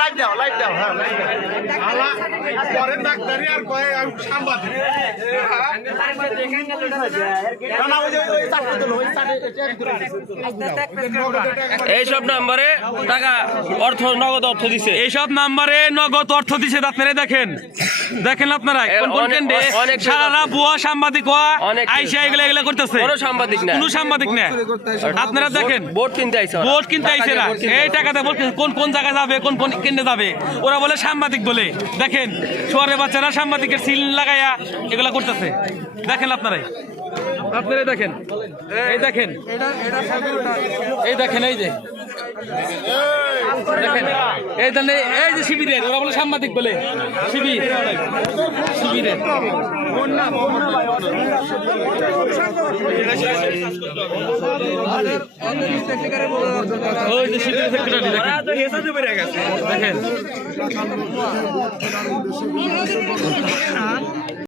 Live দাও হ্যাঁ পরের ডাক্তারি আর কয় আমি সাংবাদিক এইসব নাম্বারে টাকা নগদ অর্থ দিছে, এইসব নাম্বারে নগদ অর্থ দিছে। আপনারা দেখেন আপনারা সারা বুয়া সাংবাদিক আইসা এগুলা করতেছে, কোনো সাংবাদিক না, কোনো সাংবাদিক না। আপনারা দেখেন ভোট কিনতে আইছে না, এই টাকাতে কোন জায়গায় যাবে, কোন কেন্দ্রে যাবে, ওরা বলে সাংবাদিক বলে। দেখেন শহরের বাচ্চারা সাংবাদিকের সিল লাগাইয়া এগুলা করতেছে। দেখেন আপনারা দেখেন, এই দেখেন এই যে দেখেন এই যে শিবিরের, ওরা বলে সাংবাদিক বলে, শিবিরের ওই যে শিবিরের সেক্রেটারি দেখেন।